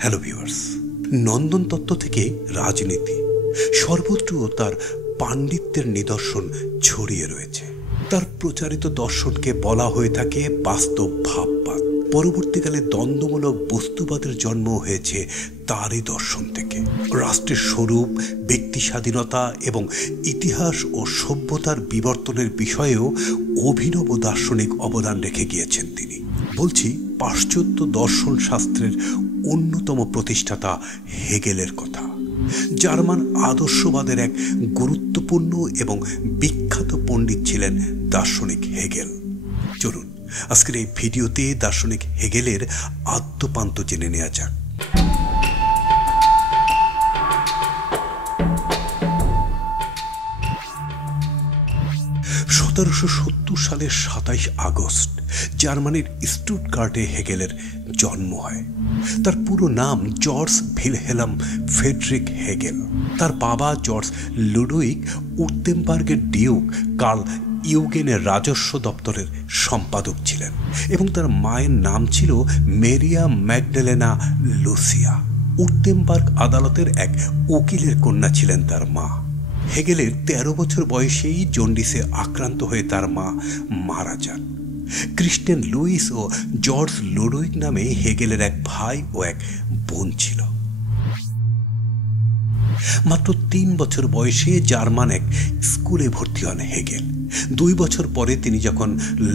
Hello viewers, নন্দন তত্ত্ব থেকে রাজনীতি সর্বত্র তার পাণ্ডিত্যের নিদর্শন ছড়িয়ে রয়েছে। তার প্রচারিত দর্শনকে বলা হয়ে থাকে বাস্তব ভাববাদ। পরবর্তীকালে দ্বন্দ্বমূলক বস্তুবাদের জন্ম হয়েছে তারই দর্শন থেকে। রাষ্ট্রের স্বরূপ, ব্যক্তি স্বাধীনতা এবং ইতিহাস ও সভ্যতার বিবর্তনের বিষয়েও অভিনব দার্শনিক অবদান রেখে গিয়েছেন তিনি। বলছি পাশ্চাত্য দর্শন শাস্ত্রের অন্যতম প্রতিষ্ঠাতা হেগেলের কথা। জার্মান আদর্শবাদের এক গুরুত্বপূর্ণ এবং বিখ্যাত পণ্ডিত ছিলেন দার্শনিক হেগেল। চলুন আজকের এই ভিডিওতে দার্শনিক হেগেলের আদ্যোপান্ত জেনে নেওয়া যাক। 1770 সালের 27 আগস্ট জার্মানির স্টুটগার্টে হেগেলের জন্ম হয়। তার পুরো নাম জর্জ ভিলহেলম ফ্রেডরিক হেগেল। তার বাবা জর্জ লুডউইগ উর্তেমবার্গের ডিউক কার্ল ইউগেনের রাজস্ব দপ্তরের সম্পাদক ছিলেন এবং তার মায়ের নাম ছিল মেরিয়া ম্যাগডালেনা লুসিয়া। উর্তেমবার্গ আদালতের এক উকিলের কন্যা ছিলেন তার মা। হেগেলের 13 বছর বয়সেই জন্ডিসে আক্রান্ত হয়ে তার মা মারা যান। ক্রিস্টেন লুইস ও জর্জ লুডউইগ নামে হেগেলের এক ভাই ও এক বোন ছিল। মাত্র 3 বছর বয়সে জার্মান এক স্কুলে ভর্তি হন হেগেল। 2 বছর পরে তিনি যখন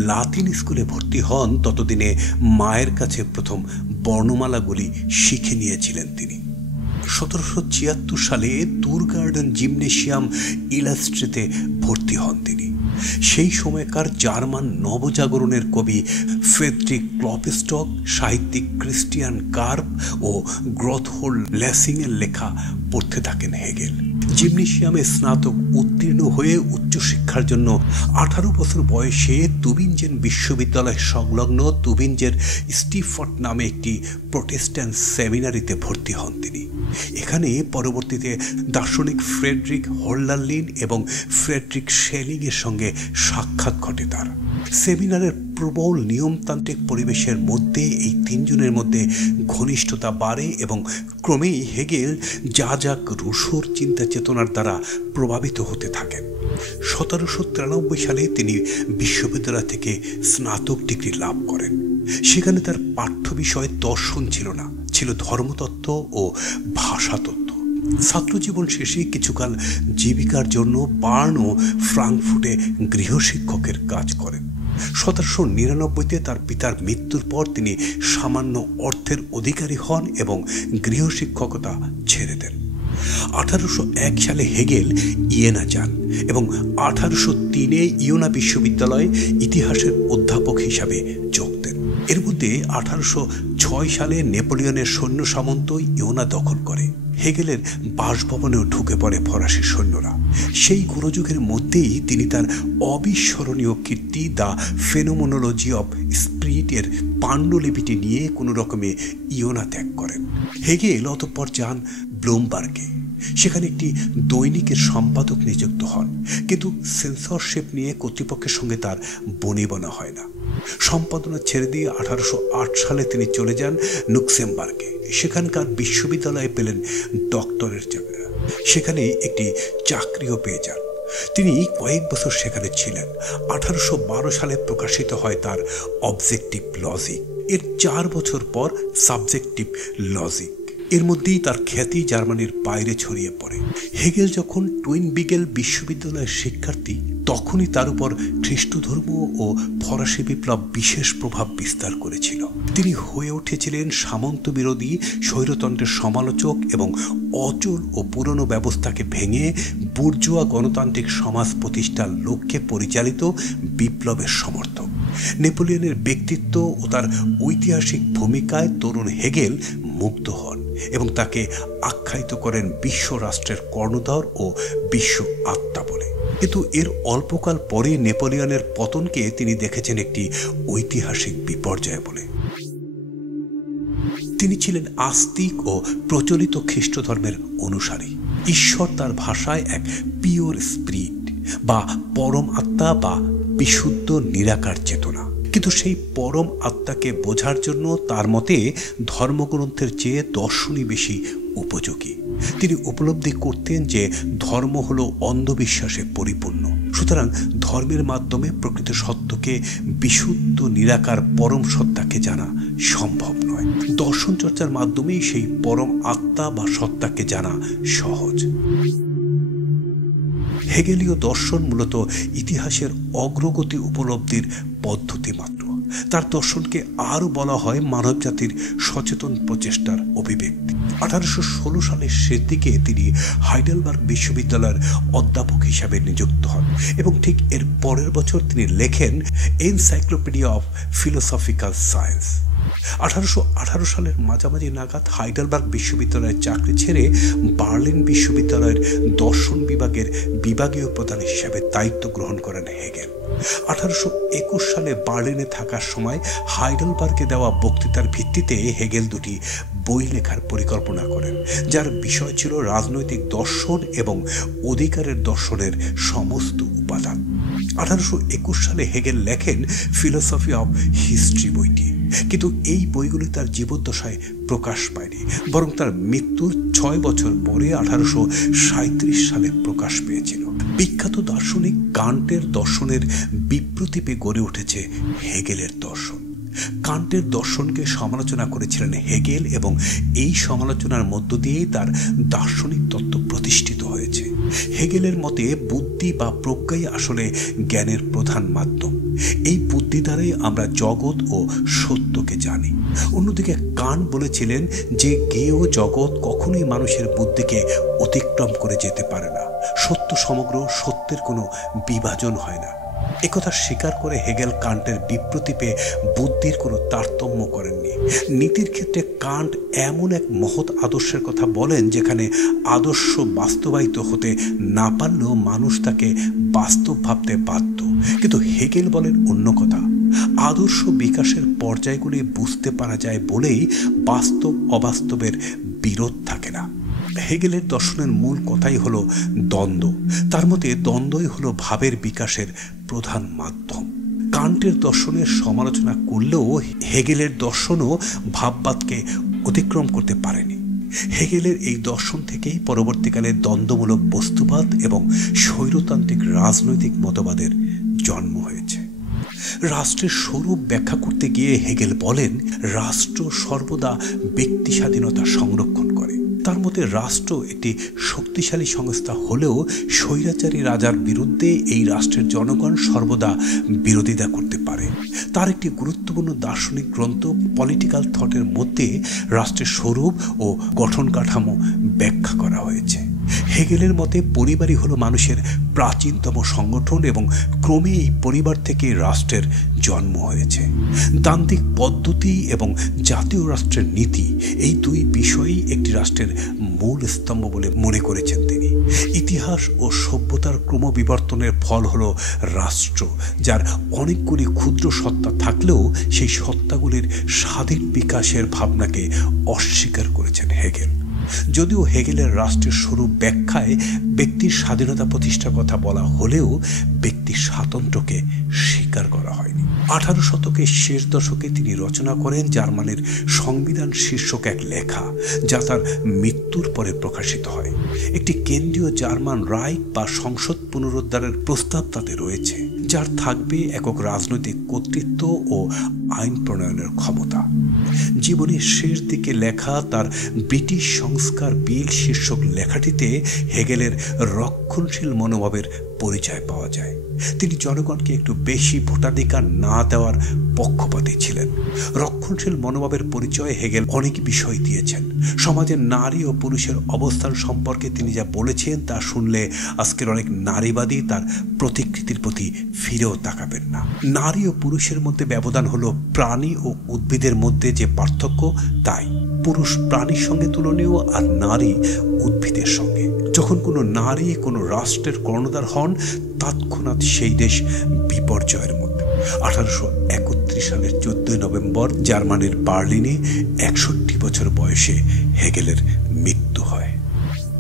লাতিন স্কুলে ভর্তি হন, ততদিনে মায়ের কাছে প্রথম বর্ণমালাগুলি শিখে নিয়েছিলেন তিনি। 1776 সালে তুরগার্ডেন জিমনেশিয়াম ইলাস্ট্রেতে ভর্তি হন তিনি। সেই সময়কার জার্মান নবজাগরণের কবি ফ্রেডরিক ক্লপস্টক, সাহিত্যিক ক্রিস্টিয়ান কার্প ও গ্রথহোল্ড লেসিংয়ের লেখা পড়তে থাকেন হেগেল। জিমনেশিয়ামে স্নাতক উত্তীর্ণ হয়ে উচ্চশিক্ষার জন্য 18 বছর বয়সে তুবিনজেন বিশ্ববিদ্যালয় সংলগ্ন তুবিনজের স্টিফট নামে একটি প্রোটেস্ট্যান্ট সেমিনারিতে ভর্তি হন তিনি। এখানে পরবর্তীতে দার্শনিক ফ্রেডরিক হোল্ডারলিন এবং ফ্রেডরিক শেলিংয়ের সঙ্গে সাক্ষাৎ ঘটে তার। সেমিনারের প্রবল নিয়মতান্ত্রিক পরিবেশের মধ্যে এই তিনজনের মধ্যে ঘনিষ্ঠতা বাড়ে এবং ক্রমেই হেগেল যাক রুশোর চিন্তা চেতনার দ্বারা প্রভাবিত হতে থাকেন। 1793 সালে তিনি বিশ্ববিদ্যালয় থেকে স্নাতক ডিগ্রি লাভ করেন। সেখানে তার পাঠ্য বিষয় দর্শন ছিল না, ছিল ধর্মতত্ত্ব ও ভাষাতত্ত্ব। ছাত্রজীবন শেষে কিছুকাল জীবিকার জন্য বার্ন ও ফ্রাঙ্কফুর্টে গৃহশিক্ষকের কাজ করেন। 1799-তে তার পিতার মৃত্যুর পর তিনি সামান্য অর্থের অধিকারী হন এবং গৃহশিক্ষকতা ছেড়ে দেন। 1801 সালে হেগেল ইয়েনা যান এবং 1803-এ ইয়েনা বিশ্ববিদ্যালয়ে ইতিহাসের অধ্যাপক হিসাবে যোগ দেন। এর মধ্যে 1806 সালে নেপোলিয়নের সৈন্য সামন্ত ইয়েনা দখল করে। হেগেলের বাসভবনেও ঢুকে পড়ে ফরাসি সৈন্যরা। সেই গোলযোগের মধ্যেই তিনি তার অবিস্মরণীয় কীর্তি দ্য ফেনোমেনোলজি অব স্পিরিটের পাণ্ডুলিপিটি নিয়ে কোনো রকমে ইয়েনা ত্যাগ করেন। হেগেল অতঃপর যান ব্লুমবার্গে। সেখানে একটি দৈনিকের সম্পাদক নিযুক্ত হন, কিন্তু সেন্সরশিপ নিয়ে কর্তৃপক্ষের সঙ্গে তার বনিবনা হয় না। সম্পাদনা ছেড়ে দিয়ে 1808 সালে তিনি চলে যান লুক্সেমবার্গে। সেখানকার বিশ্ববিদ্যালয়ে পেলেন ডক্টরের জায়গা। সেখানে একটি চাকরিও পেয়ে যান। তিনি কয়েক বছর সেখানে ছিলেন। 1812 সালে প্রকাশিত হয় তার অবজেক্টিভ লজিক। এর 4 বছর পর সাবজেক্টিভ লজিক। এর মধ্যেই তার খ্যাতি জার্মানির বাইরে ছড়িয়ে পড়ে। হেগেল যখন টুইনবিগেল বিশ্ববিদ্যালয়ের শিক্ষার্থী, তখনই তার উপর খ্রিস্ট ধর্ম ও ফরাসি বিপ্লব বিশেষ প্রভাব বিস্তার করেছিল। তিনি হয়ে উঠেছিলেন সামন্ত বিরোধী, স্বৈরতন্ত্রের সমালোচক এবং অচল ও পুরনো ব্যবস্থাকে ভেঙে বুর্জোয়া গণতান্ত্রিক সমাজ প্রতিষ্ঠার লক্ষ্যে পরিচালিত বিপ্লবের সমর্থক। নেপোলিয়নের ব্যক্তিত্ব ও তার ঐতিহাসিক ভূমিকায় তরুণ হেগেল মুগ্ধ হন এবং তাকে আখ্যায়িত করেন বিশ্ব রাষ্ট্রের কর্ণধার ও বিশ্ব আত্মা বলে। কিন্তু এর অল্পকাল পরে নেপোলিয়নের পতনকে তিনি দেখেছেন একটি ঐতিহাসিক বিপর্যয় বলে। তিনি ছিলেন আস্তিক ও প্রচলিত খ্রিস্ট ধর্মের অনুসারী। ঈশ্বর তার ভাষায় এক পিওর স্পিরিট বা পরম আত্মা বা বিশুদ্ধ নিরাকার চেতনা। কিন্তু সেই পরম আত্মাকে বোঝার জন্য তার মতে ধর্মগ্রন্থের চেয়ে দর্শনই বেশি উপযোগী। তিনি উপলব্ধি করতেন যে ধর্ম হলো অন্ধবিশ্বাসে পরিপূর্ণ, সুতরাং ধর্মের মাধ্যমে প্রকৃত সত্যকে, বিশুদ্ধ নিরাকার পরম সত্তাকে জানা সম্ভব নয়। দর্শন চর্চার মাধ্যমেই সেই পরম আত্মা বা সত্তাকে জানা সহজ। হেগেলীয় দর্শন মূলত ইতিহাসের অগ্রগতি উপলব্ধির পদ্ধতি মাত্র। তার দর্শনকে আরও বলা হয় মানবজাতির সচেতন প্রচেষ্টার অভিব্যক্তি। 1816 সালের শেষ দিকে তিনি হাইডেলবার্গ বিশ্ববিদ্যালয়ের অধ্যাপক হিসাবে নিযুক্ত হন এবং ঠিক এর পরের বছর তিনি লেখেন এনসাইক্লোপিডিয়া অফ ফিলোসফিক্যাল সায়েন্স। 1818 সালের মাঝামাঝি নাগাদ হাইডেলবার্গ বিশ্ববিদ্যালয়ের চাকরি ছেড়ে বার্লিন বিশ্ববিদ্যালয়ের দর্শন বিভাগের বিভাগীয় প্রধান হিসাবে দায়িত্ব গ্রহণ করেন হেগেল। 1821 সালে বার্লিনে থাকার সময় হাইডেলবার্গে দেওয়া বক্তৃতার ভিত্তিতে হেগেল দুটি বই লেখার পরিকল্পনা করেন, যার বিষয় ছিল রাজনৈতিক দর্শন এবং অধিকারের দর্শনের সমস্ত উপাদান। 1821 সালে হেগেল লেখেন ফিলোসফি অফ হিস্ট্রি বইটি, কিন্তু এই বইগুলি তার জীবদ্দশায় প্রকাশ পায়নি, বরং তার মৃত্যুর 6 বছর পরে 1837 সালে প্রকাশ পেয়েছিল। বিখ্যাত দার্শনিক কান্টের দর্শনের বিপ্রতীপে গড়ে উঠেছে হেগেলের দর্শন। কান্টের দর্শনকে সমালোচনা করেছিলেন হেগেল এবং এই সমালোচনার মধ্য দিয়েই তার দার্শনিক তত্ত্ব প্রতিষ্ঠিত হয়েছে। হেগেলের মতে বুদ্ধি বা প্রজ্ঞাই আসলে জ্ঞানের প্রধান মাধ্যম। এই বুদ্ধি দ্বারাই আমরা জগৎ ও সত্যকে জানি। অন্যদিকে কান্ট বলেছিলেন যে জ্ঞেয় জগৎ কখনোই মানুষের বুদ্ধিকে অতিক্রম করে যেতে পারে না। সত্য সমগ্র, সত্যের কোনো বিভাজন হয় না। একথা স্বীকার করে হেগেল কান্টের বিপ্রতীপে বুদ্ধির কোনো তারতম্য করেননি। নীতির ক্ষেত্রে কান্ট এমন এক মহৎ আদর্শের কথা বলেন যেখানে আদর্শ বাস্তবায়িত হতে না পারলেও মানুষ তাকে বাস্তব ভাবতে বাধ্য। কিন্তু হেগেল বলেন অন্য কথা। আদর্শ বিকাশের পর্যায়গুলি বুঝতে পারা যায় বলেই বাস্তব অবাস্তবের বিরোধ থাকে না। হেগেলের দর্শনের মূল কথাই হলো দ্বন্দ্ব। তার মতে দ্বন্দ্বই হলো ভাবের বিকাশের প্রধান মাধ্যম। কান্টের দর্শনের সমালোচনা করলেও হেগেলের দর্শনও ভাববাদকে অতিক্রম করতে পারেনি। হেগেলের এই দর্শন থেকেই পরবর্তীকালে দ্বন্দ্বমূলক বস্তুবাদ এবং স্বৈরতান্ত্রিক রাজনৈতিক মতবাদের জন্ম হয়েছে। রাষ্ট্রের স্বরূপ ব্যাখ্যা করতে গিয়ে হেগেল বলেন, রাষ্ট্র সর্বদা ব্যক্তি স্বাধীনতা সংরক্ষণ করে। তার মতে রাষ্ট্র একটি শক্তিশালী সংস্থা হলেও স্বৈরাচারী রাজার বিরুদ্ধে এই রাষ্ট্রের জনগণ সর্বদা বিরোধিতা করতে পারে। তার একটি গুরুত্বপূর্ণ দার্শনিক গ্রন্থ পলিটিক্যাল থটের মধ্যে রাষ্ট্রের স্বরূপ ও গঠন কাঠামো ব্যাখ্যা করা হয়েছে। হেগেলের মতে পরিবারই হলো মানুষের প্রাচীনতম সংগঠন এবং ক্রমে এই পরিবার থেকে রাষ্ট্রের জন্ম হয়েছে। তান্ত্রিক পদ্ধতি এবং জাতীয় রাষ্ট্রের নীতি, এই দুই বিষয়ই একটি রাষ্ট্রের মূল স্তম্ভ বলে মনে করেছেন তিনি। ইতিহাস ও সভ্যতার ক্রমবিবর্তনের ফল হলো রাষ্ট্র, যার অনেকগুলি ক্ষুদ্র সত্তা থাকলেও সেই সত্তাগুলির স্বাধীন বিকাশের ভাবনাকে অস্বীকার করেছেন হেগেল। যদিও হেগেলের রাষ্ট্রের স্বরূপ ব্যাখ্যায় ব্যক্তির স্বাধীনতা প্রতিষ্ঠার কথা বলা হলেও ব্যক্তির স্বাতন্ত্র্যকে স্বীকার করা হয়নি। 18 শতকের শেষ দশকে তিনি রচনা করেন জার্মানির সংবিধান শীর্ষক এক লেখা, যা তার মৃত্যুর পরে প্রকাশিত হয়। একটি কেন্দ্রীয় জার্মান রাইখ বা সংসদ পুনরুদ্ধারের প্রস্তাব তাতে রয়েছে, যার থাকবে একক রাজনৈতিক কর্তৃত্ব ও আইন প্রণয়নের ক্ষমতা। জীবনের শেষ দিকে লেখা তার ব্রিটিশ সংস্কার বিল শীর্ষক লেখাটিতে হেগেলের রক্ষণশীল মনোভাবের পরিচয় পাওয়া যায়। তিনি জনগণকে একটু বেশি ভোটাধিকার না দেওয়ার পক্ষপাতী ছিলেন। রক্ষণশীল মনোভাবের পরিচয় হেগেল অনেক বিষয় দিয়েছেন। সমাজের নারী ও পুরুষের অবস্থান সম্পর্কে তিনি যা বলেছেন তা শুনলে আজকের অনেক নারীবাদী তার প্রতিকৃতির প্রতি ফিরেও তাকাবেন না। নারী ও পুরুষের মধ্যে ব্যবধান হলো প্রাণী ও উদ্ভিদের মধ্যে যে পার্থক্য তাই। পুরুষ প্রাণীর সঙ্গে তুলনীয় আর নারী উদ্ভিদের সঙ্গে। যখন কোনো নারী কোনো রাষ্ট্রের কর্ণধার হন, তৎক্ষণাৎ সেই দেশ বিপর্যয়ের মধ্যে। 1831 সালের 14 নভেম্বর জার্মানির বার্লিনে 61 বছর বয়সে হেগেলের মৃত্যু হয়।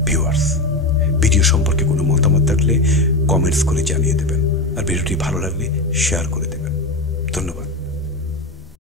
ভিউয়ার্স, ভিডিও সম্পর্কে কোনো মতামত থাকলে কমেন্টস করে জানিয়ে দেবেন, আর ভিডিওটি ভালো লাগলে শেয়ার করে দেবেন। ধন্যবাদ।